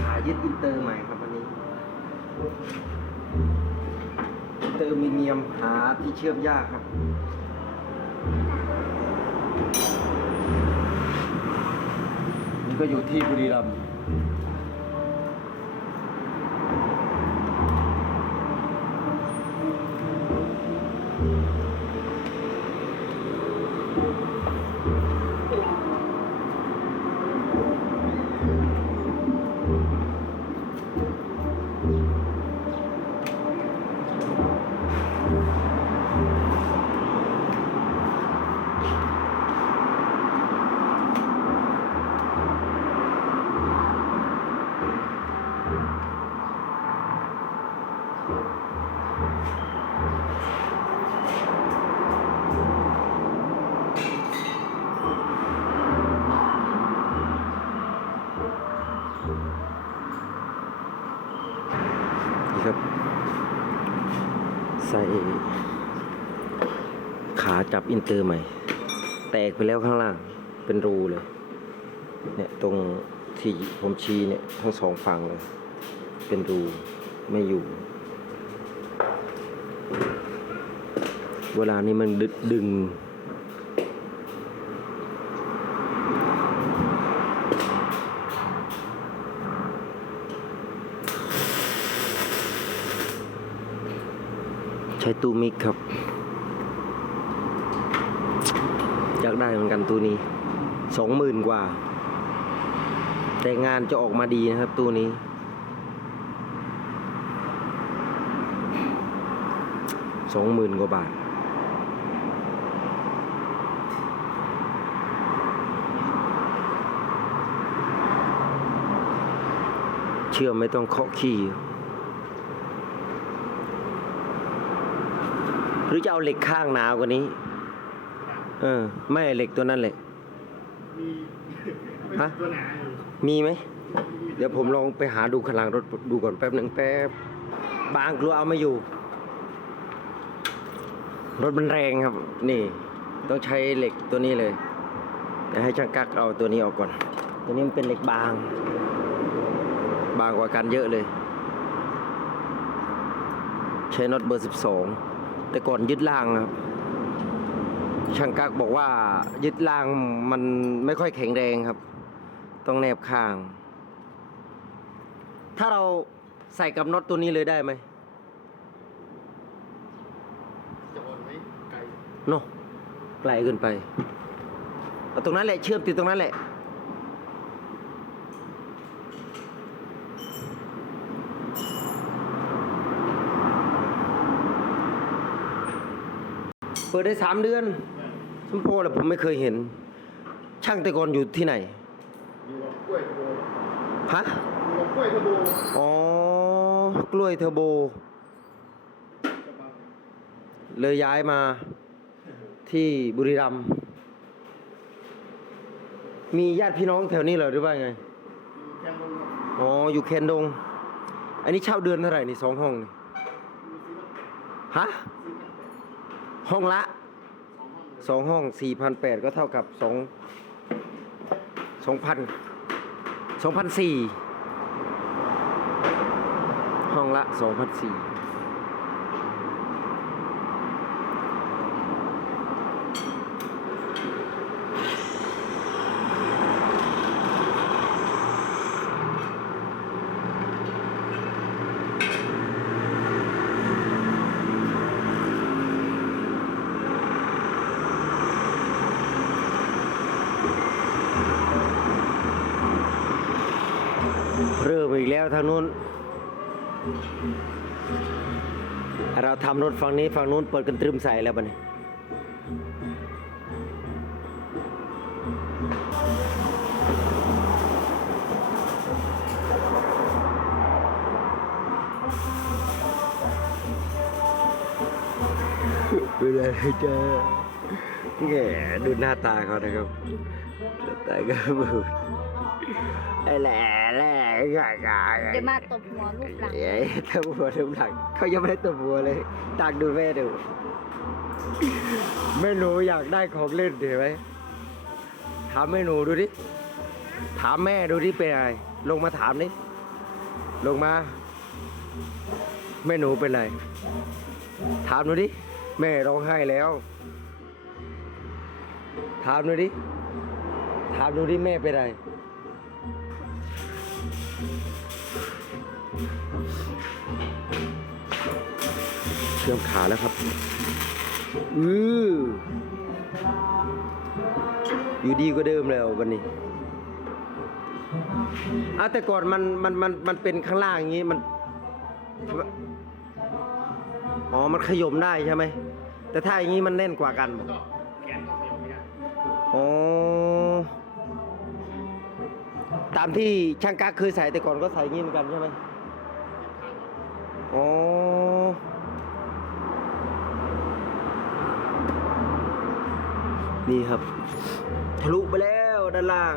ขายึดอินเตอร์ใหม่ครับวันนี้อินเตอร์มิเนียมหาที่เชื่อมยากครับนี่ก็อยู่ที่บุรีรัมย์ ครับ ใส่ ขาจับอินเตอร์ใหม่ แตกไปแล้วข้างล่าง เป็นรูเลย เนี่ยตรงที่ผมชี้เนี่ย ทั้งสองฝั่งเลย เป็นรูไม่อยู่ เวลานี้มันดึดึง ช้ตู้มิกครับอยากได้เหมือนกันตู้นี้สองหมื่นกว่า แต่งานจะออกมาดีนะครับตู้นี้ สองหมื่นกว่าบาท เชื่อไม่ต้องเคาะขี้ หรือจะเอาเหล็กข้างหนาวกว่านี้ เออ ไม่เหล็กตัวนั้นแหละมีฮะตัวหนาอยู่มีไหม เดี๋ยวผมลองไปหาดูข้างหลังรถดูก่อนแป๊บหนึ่งแป๊บบางกลัวเอาไม่อยู่ รถมันแรงครับ นี่ ต้องใช้เหล็กตัวนี้เลยเดี๋ยวให้ช่างกักเอาตัวนี้ออกก่อน ตัวนี้มันเป็นเหล็กบาง บางกว่ากันเยอะเลย ใช้น็อตเบอร์สิบสอง แต่ก่อนยึดล่างนะครับ ช่างกักบอกว่ายึดล่างมันไม่ค่อยแข็งแรงครับ ต้องแนบข้าง ถ้าเราใส่กับน็อตตัวนี้เลยได้ไหมจะอ่อนไหมไกลเนาะไกลเกินไปเอาตรงนั้นแหละเชื่อมติดตรงนั้นแหละ ปิดได้สามเดือนสมโพแหละผมไม่เคยเห็น ช่างแต่ก่อนอยู่ที่ไหนอยู่กับกล้วยเทอร์โบฮะอยู่กับกล้วยเทอร์โบอ๋อกล้วยเทอร์โบ เลยย้ายมาที่บุรีรัมย์มีญาติพี่น้องแถวนี้เหรอหรือว่าไงอยู่แคนดงครับอ๋ออยู่เคนดง อันนี้เช่าเดือนเท่าไหร่นี่สองห้องนี่ฮะ ห้องละสองห้องสี่พันแปดก็เท่ากับสองสองพันสองพันสี่ห้องละสองพันสี่ เริ่มอีกแล้วทางนู้น เราทำรถฝั่งนี้ฝั่งนู้นเปิดกันตรึมใส่แล้วบันี้เป็นไรจ้าแง่ดูหน้าตาเขานะครับหน้าตาก็บูดไอ้แหล่ แหล่กากาเดี๋ยวมาตบหัวลูกหลังเอ้ยตบหัวทุกหลังเขายังไม่ได้ตบหัวเลยตักดูแม่ดูแม่หนูอยากได้ของเล่นเห็นไหมถามแม่หนูดูดิถามแม่ดูดิเป็นอะไรลงมาถามดิลงมาแม่หนูเป็นไรถามหนูดิแม่ร้องไห้แล้วถามหนูดิถามหนูดิแม่เป็นไร เชื่อมขาแล้วครับ อืออยู่ดีกว่าเดิมแล้ววันนี้อาแต่ก่อนมันมันมันมันเป็นข้างล่างอย่างนี้มัน อ๋อ มันขยมได้ใช่ไหม แต่ถ้าอย่างนี้มันแน่นกว่ากันก็แขน ตามที่ช่างกั๊กเคยใส่แต่ก่อนก็ใส่อย่างนี้เหมือนกันใช่ไหมอ๋อนี่ครับ ทะลุไปแล้วด้านล่าง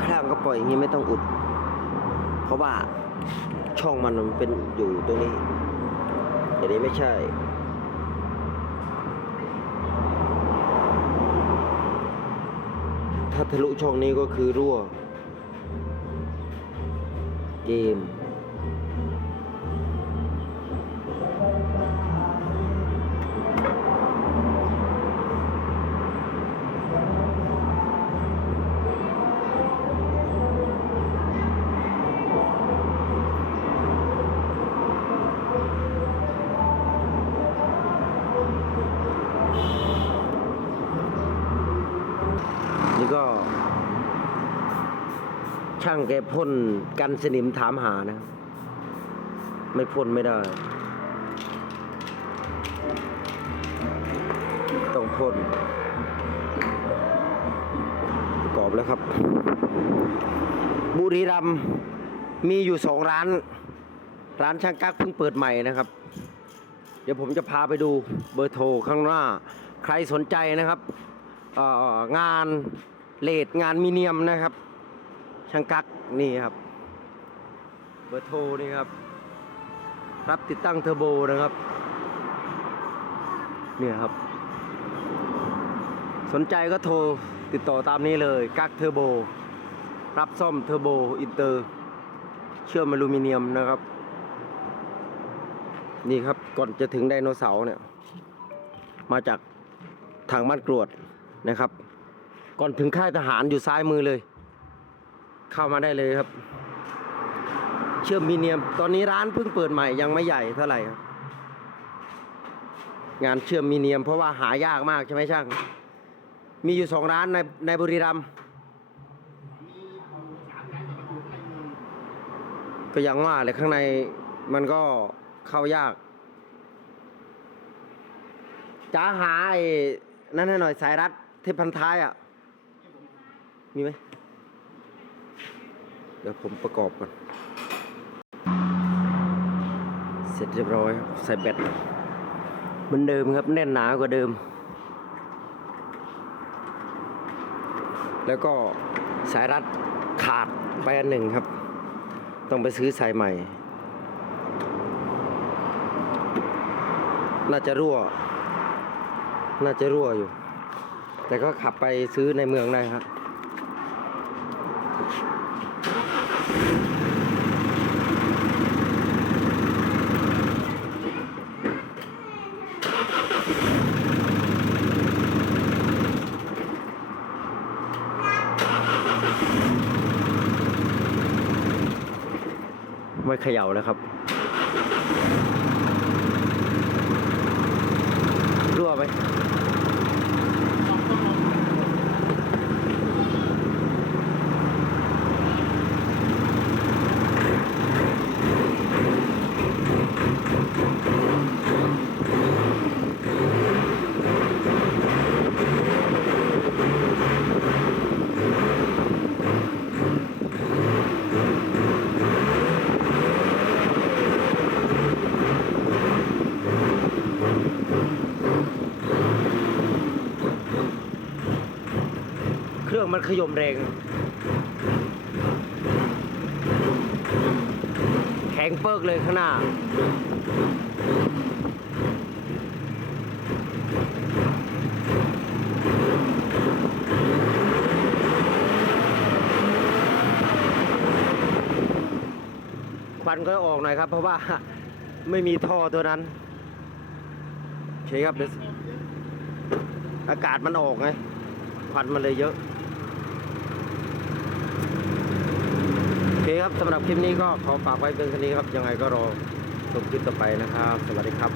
ข้างล่างก็ปล่อยอย่างนี้ไม่ต้องอุด เพราะว่าช่องมันมันเป็นอยู่ตรงนี้อันนี้ไม่ใช่ ถ้าทะลุช่องนี้ก็คือรั่ว เกม ช่างแกพ่นกันสนิมถามหานะ ไม่พ่นไม่ได้ ต้องพ่นปรอบแล้วครับ บุรีรัมมีอยู่สองร้าน ร้านช่างกั๊กเพิ่งเปิดใหม่นะครับ เดี๋ยวผมจะพาไปดูเบอร์โทรข้างหน้า ใครสนใจนะครับงานเลดงานมีเนียมนะครับ ช่างกักนี่ครับ เบอร์โทรนี่ครับ รับติดตั้งเทอร์โบนะครับ เนี่ยครับ สนใจก็โทรติดต่อตามนี้เลยกักเทอร์โบ รับซ่อมเทอร์โบอินเตอร์ เชื่อมอลูมิเนียมนะครับ นี่ครับก่อนจะถึงไดโนเสาร์เนี่ย มาจากทางบ้านกรวดนะครับ ก่อนถึงค่ายทหารอยู่ซ้ายมือเลย เข้ามาได้เลยครับ เชื่อมมีเนียม ตอนนี้ร้านเพิ่งเปิดใหม่ยังไม่ใหญ่เท่าไหร่ครับงานเชื่อมมีเนียม เพราะว่าหายากมากใช่ไหมช่าง มีอยู่สองร้านในในบุรีรัมย์ก็ยังว่าเลยข้างในมันก็เข้ายากจะหาไอ้นั่นให้หน่อยสายรัดเทปพันท้ายอะ มีไหม เดี๋ยวผมประกอบก่อน เสร็จเรียบร้อยครับ ใส่แบตเหมือนเดิมครับ แน่นหนากว่าเดิม แล้วก็สายรัดขาดไปอันหนึ่งครับ ต้องไปซื้อสายใหม่ น่าจะรั่ว น่าจะรั่วอยู่ แต่ก็ขับไปซื้อในเมืองได้ครับ ไม่เขย่าแล้วครับ รั่วไหม เครื่องมันขยมแรง แข็งเปิกเลยข้างหน้า ควันก็ออกหน่อยครับ เพราะว่าไม่มีท่อตัวนั้นโอเคครับเดี๋อากาศมันออกไงควันมันเลยเยอะ คครับสำหรับคลิปนี้ก็ขอฝากไว้เพียงเท่านี้ครับ ยังไงก็รอชมคลิปต่อไปนะครับ สวัสดีครับ